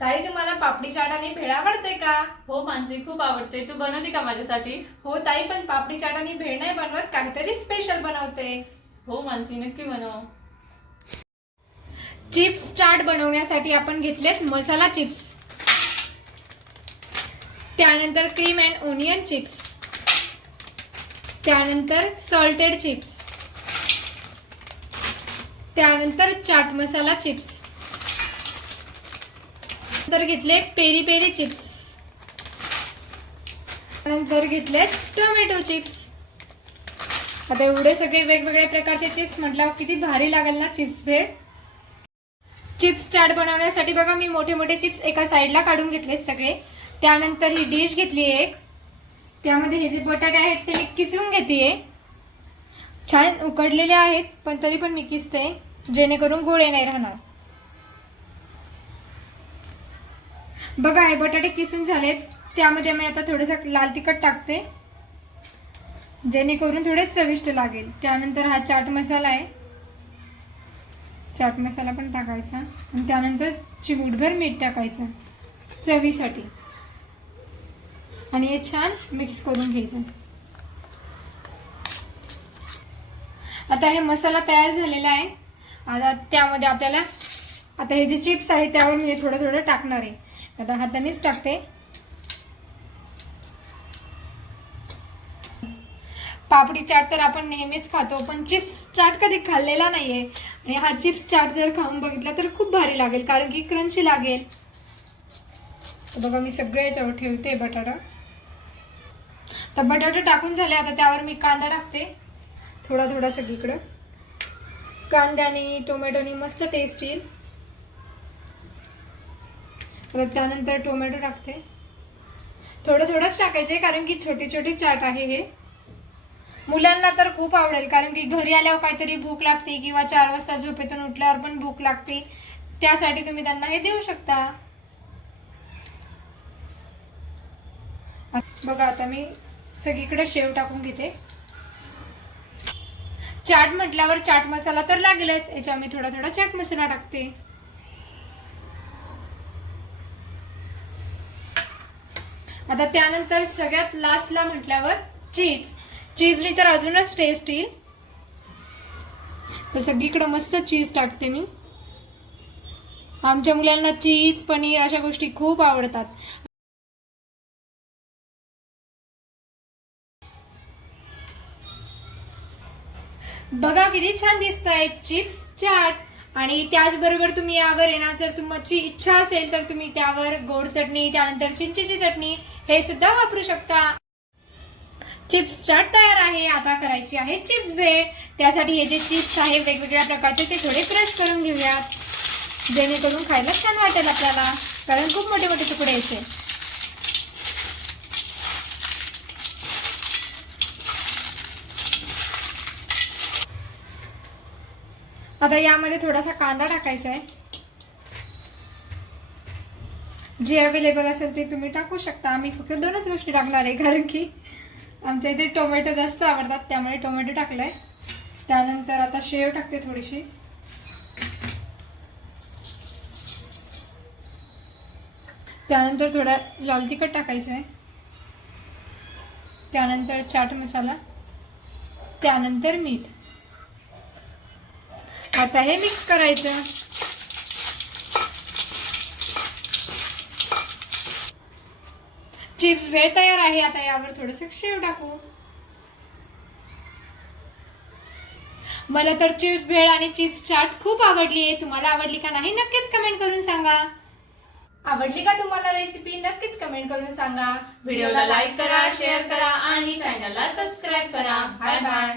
ताई तुम्हाला पापडी चाट आणि भेळ आवडते का? हो मानसी खूप आवडते. तू बनवते का माझ्यासाठी? हो ताई पण पापडी चाट आणि भेळ नाही बनवत. काहीतरी स्पेशल बनवते. हो मानसी नक्की बनव. चिप्स चाट बनवण्यासाठी आपण घेतलेत मसाला चिप्स. त्यानंतर क्रीम अँड ओनियन चिप्स त्यानंतर सॉल्टेड चिप्स त्यानंतर चाट मसाला चिप्स नंतर घेतले पेरी पेरी चिप्स. नंतर घेतले टोमॅटो चिप्स. आता एवढे सगळे वेगवेगळ्या प्रकारचे चिप्स म्हटलं किती भारी लागेल ना चिप्स भेळ. चिप्स चाट बनवण्यासाठी बघा मी मोठे मोठे चिप्स एका साईडला काढून घेतलेत सगळे. त्यानंतर ही डिश घेतली एक. त्यामध्ये हे जे बटाटे आहेत ते मी किसून घेते छान उकडलेले आहेत पण तरी पण मी किसते जेणेकरून गोळे नाही राहणार. बघा हे बटाटे किसून झालेत. त्यामध्ये मी आता थोडंसं लाल तिखट टाकते. जेणेकरून थोडे चविष्ट लागेल. त्यानंतर हा चाट मसाला आहे. चाट मसाला पण टाकायचा. आणि त्यानंतर चिमूटभर मीठ टाकायचं. चवीसाठी. आणि हे छान मिक्स करून घ्यायचं. आता हे मसाला तयार झालेला आहे. आता त्यामध्ये आपल्याला आता हे जे चिप्स आहे त्यावर मी थोडं थोडं टाकणार आहे. आता हातानेच टाकते. पापडी चाट तर आपण नेहमीच खातो पण चिप्स चाट कधी खाल्लेला नाहीये. आणि हा चिप्स चाट जर खाऊन बघितला तर खूप भारी लागेल कारण की क्रंची लागेल. बघा मी सगळे याच्यावर ठेवते बटाटा. तर बटाटा टाकून झाले आता त्यावर मी कांदा टाकते. थोडा थोडा सगळीकडं. कांद्याने टोमॅटोनी मस्त टेस्ट येईल. परत त्यानंतर टोमॅटो टाकते. थोडं थोडंच टाकायचे कारण की छोटी छोटी चाट आहे हे. मुलांना तर खूप आवडेल कारण की घरी आल्यावर काहीतरी भूक लागते किंवा चार वाजता झोपेतून उठल्यावर पण भूक लागते. त्यासाठी तुम्ही त्यांना हे देऊ शकता. बघा आता मी सगळीकडे शेव टाकून घेते. चाट म्हटल्यावर चाट मसाला तर लागेलच याच्या मी थोडा थोडा चाट मसाला टाकते. आता त्यानंतर सगळ्यात लास्टला म्हटल्यावर चीज चीजनी तर अजूनच टेस्ट येईल. तर सगळीकडं मस्त चीज टाकते मी. आमच्या मुलांना चीज पनीर अशा गोष्टी खूप आवडतात. बघा किती छान दिसत आहे चिप्स चाट. आणि त्याचबरोबर तुम्ही यावर येणार जर तुमची इच्छा असेल तर तुम्ही त्यावर गोड चटणी त्यानंतर चिंचेची चटणी हे सुद्धा वापरू शकता. चिप्स चाट तयार आहे आता करायची आहे चिप्स भेळ. त्यासाठी हे जे चिप्स आहे वेगवेगळ्या प्रकारचे ते थोडे क्रश करून घेऊयात. जेणेकरून खायला छान वाटेल आपल्याला कारण खूप मोठे मोठे तुकडे यायचे आता यामध्ये थोडासा कांदा टाकायचा आहे. जे अवेलेबल असेल ते तुम्ही टाकू शकता. आम्ही फक्त दोनच गोष्टी टाकणार आहे कारण की आमच्या इथे टोमॅटो जास्त आवडतात त्यामुळे टोमॅटो टाकलाय. त्यानंतर आता शेव टाकते थोडीशी. त्यानंतर थोडा लाल तिखट टाकायचं आहे. त्यानंतर चाट मसाला. त्यानंतर मीठ. आता हे मिक्स करायचं. चिप्स वेळ तयार आहे आता यावर थोडस शेव टाकू. मला तर चिप्स भेळ आणि चिप्स चाट खूप आवडली आहे. तुम्हाला आवडली का नाही नक्कीच कमेंट करून सांगा. आवडली का तुम्हाला रेसिपी नक्कीच कमेंट करून सांगा. व्हिडिओला लाईक करा शेअर करा आणि चॅनलला सबस्क्राईब करा. Bye bye